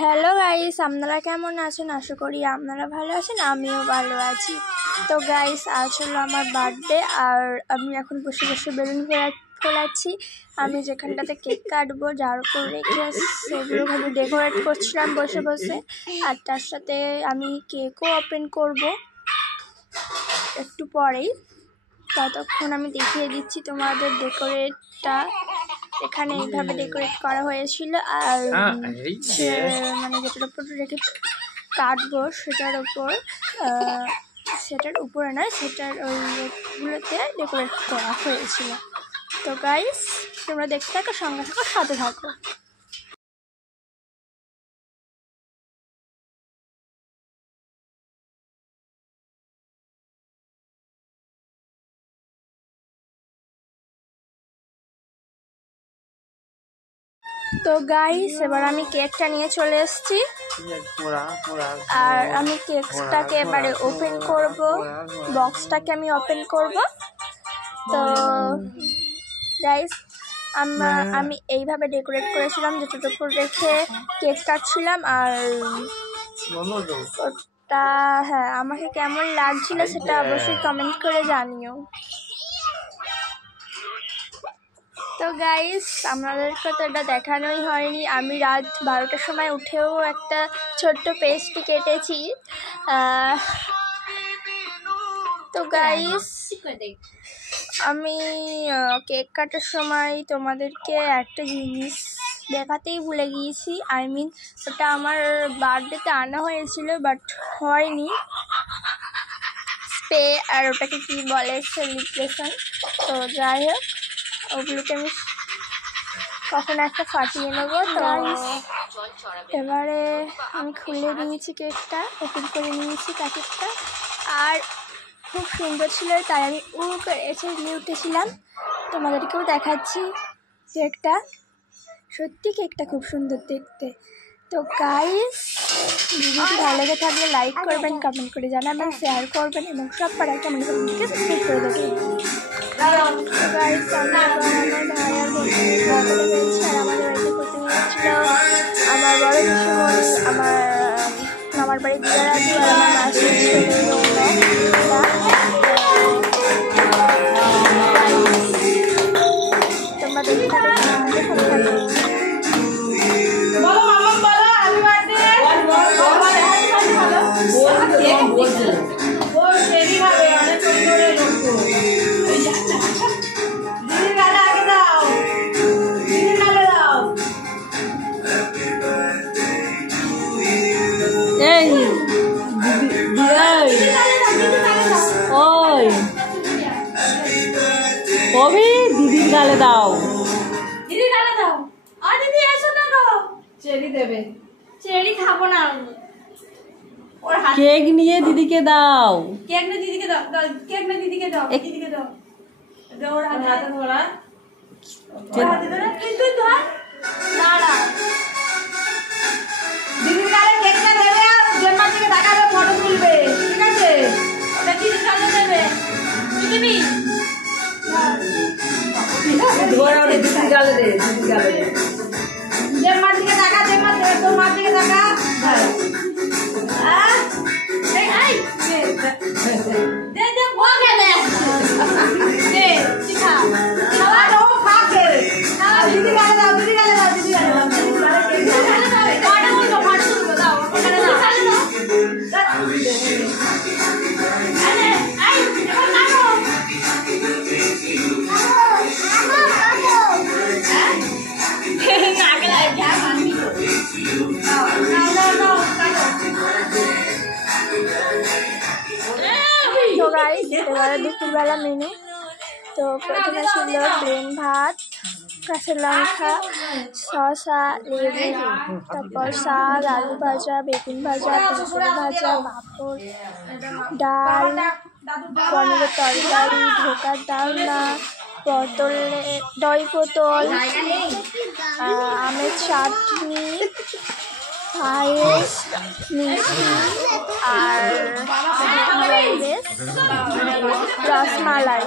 Hello guys, আপনারা কেমন আছেন? আশা করি আপনারা ভালো আছেন, আমিও ভালো আছি। তো গাইস, আজ হলো আমার বার্থডে, আর আমি এখন বসে বসে বেলুন ফোলাচ্ছি। আমি যেখানটাতে কেক কাটবো, যার উপর রেখে সেগুলো আমি ডেকোরেট করছিলাম বসে বসে, আর তার সাথে আমি কেকও ওপেন করব একটু পরেই। ততক্ষণ আমি দেখিয়ে দিচ্ছি তোমাদের ডেকোরেটটা। এখানে এইভাবে ডেকোরেট করা হয়েছিল, আর মানে যেটার উপর রেখে কাটবো সেটার উপরে নয়, সেটার ওইগুলোতে ডেকোরেট করা হয়েছিল। তো গাইস, তোমরা দেখতে থাকো, সঙ্গে থাকো, সাথে থাকো। তো গাইস, এবার আমি কেকটা নিয়ে চলে এসেছি, আর আমি কেকটাকে এবারে ওপেন করব, বক্সটাকে আমি ওপেন করব। তো গাইস, আমি এইভাবে ডেকোরেট করেছিলাম, যেটার উপর রেখে কেক কাটছিলাম। আর ওটা হ্যাঁ, আমাকে কেমন লাগছিল সেটা অবশ্যই কমেন্ট করে জানিও। তো গাইস, আপনাদেরকে তো এটা দেখানোই হয়নি, আমি রাত 12টার সময় উঠেও একটা ছোট্ট পেস্ট্রি কেটেছি। তো গাইস, আমি কেক কাটার সময় তোমাদেরকে একটা জিনিস দেখাতেই ভুলে গিয়েছি। ওটা আমার বার্থডেতে আনা হয়েছিল, বাট হয়নি। স্প্রে, আর ওটাকে কি বলে, সেলিব্রেশন। তো যাই হোক, ওগুলোকে আমি কখনো একটা ফাটিয়ে নেবো। তো এবারে আমি খুলে নিয়েছি কেকটা, ওপেন করে নিয়েছি প্যাকেটটা, আর খুব সুন্দর ছিল, তাই আমি করে এসে নিয়ে উঠেছিলাম। তোমাদেরকেও দেখাচ্ছি কেকটা, সত্যি কেকটা খুব সুন্দর দেখতে। তো গাইস, ভিডিওটি ভালো লেগে থাকলে লাইক করবেন, কমেন্ট করে জানাবেন, শেয়ার করবেন, এবং সব পাড়ায় কমেন্ট সাবস্ক্রাইব করে দেবেন। গাইস, আমার ভাই আর বোনকে আর আমাদের বাড়িতে করতে নিয়েছিল আমার বড় পিসিমণি, আমার বাড়ির দিদারা, আর আমার মাসির ছেলে। তোমরা দেখতে থাকো, দিদির গালে দাও, দিদির গালে দাও। আর দিদি এসো না গো, চেরি দেবে। চেরি খাবো না আমি। কেক নিয়ে দিদিকে দাও, কেক না দিদিকে দাও, কেক না দিদিকে দাও, দিদিকে দাও। দাও ওর হাতে ধরা, ওর হাতে ধরা, তুই ধর, দাঁড়া। দিদির গালে কেকটা দেবে, আর জন্মার দিকে তাকাবে, ফটো তুলবে, ঠিক আছে? ওটা দিদির গালে দেবে, তুই দিবি। দিদির গালে দে, দিদির গালে দে। জন্মার দিকে তাকা, তোর মার দিকে তাকা। দে দে, ও গেলে দে, শিখা খাওয়া ও খাবে। দিদির গালে দাও, দিদির গালে দাও, দিদির গালে দাও। তো গাইস, এবারে দুপুরবেলা মেনু। তো প্রথমে ছিল প্লেন ভাত, কাঁচা লঙ্কা, শসা, লেবু, তারপর শাক, আলু ভাজা, বেগুন ভাজা, পটল ভাজা, পাঁপড়, ডাল, পনিরের তরকারি, ঢোকার ডালনা, দই পটল, আমের চাটনি, পায়েস, মিষ্টি, আর রসমালাই।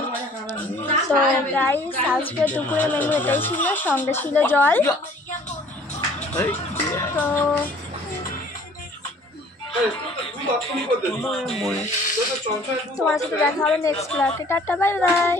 তো গাইস, আজকে দুপুরের মেনু এটাই ছিল, সঙ্গে ছিল জল। তো তোমার সাথে দেখা হবে নেক্সট ব্লগে। Tata, bye bye.